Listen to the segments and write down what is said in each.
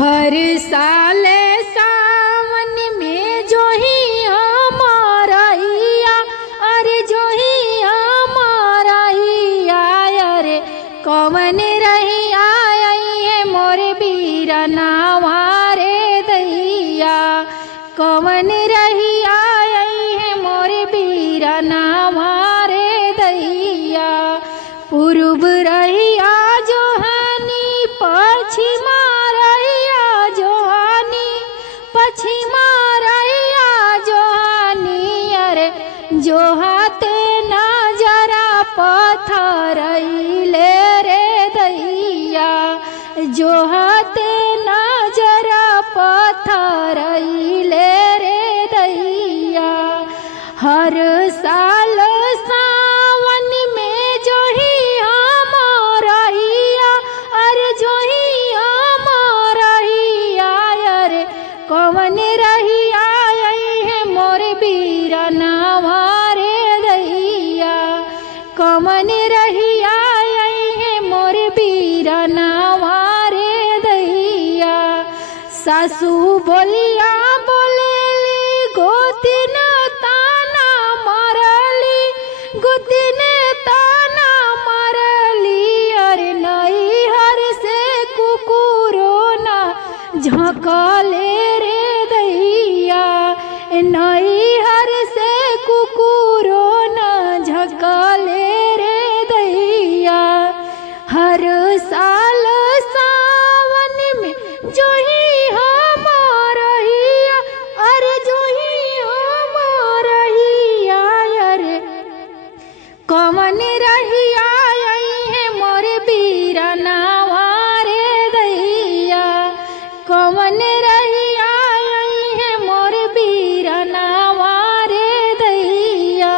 हर साल सावन में जो ही हमारैया, अरे जो ही हमारैया, अरे कवन रहिया है मोरे बीरनावा रे दैया, कवन रहिया है मोरे बीरनावा रे दैया। पूर्व रहिया जोहानी पश्चिमा रहिया जोहानी, पश्चिमा रहिया जोहानी, अरे जोहाते नजरा पथरैले रे दैया, जोहाते नजरा पथरैले रे दैया। हर साल सावन में जो ही हमारैया, अरे जो ही हमारैया, अरे कवन रहिया है मोरे बीरनावा रे दैया, कवन रहिया है मोरे बीरनावा रे दैया। सासू बोलिया बोलेली गोतिन ताना मारली, गोतिन ताना मारली, अरे नैहर से कुकुरो ना झकले रे दैया, नैहर से कुकुरो ना झकले रे दैया। हर साल सावन में जो ही हमारैया, अरे जो ही हमारैया, अरे कवन रहिया है मोरे बीरनावा रे दैया, कवन रहिया है मोरे बीरनावा रे दैया।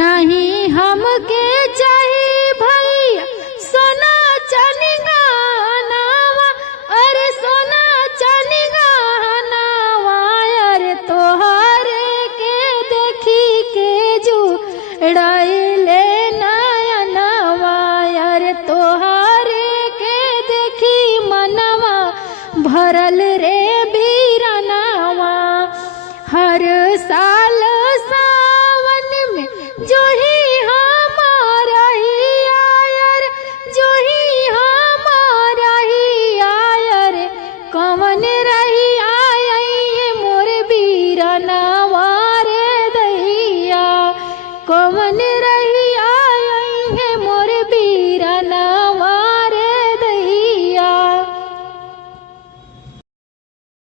नहीं हमके चाहिए भैया सोना चांदी गहनावा, अरे सोना चांदी गहनावा, अरे तोहरे के देखी के जुड़ैले नयनवा, अरे तोहरे के देखी मनवा भरल रे बीरनावा। हर सा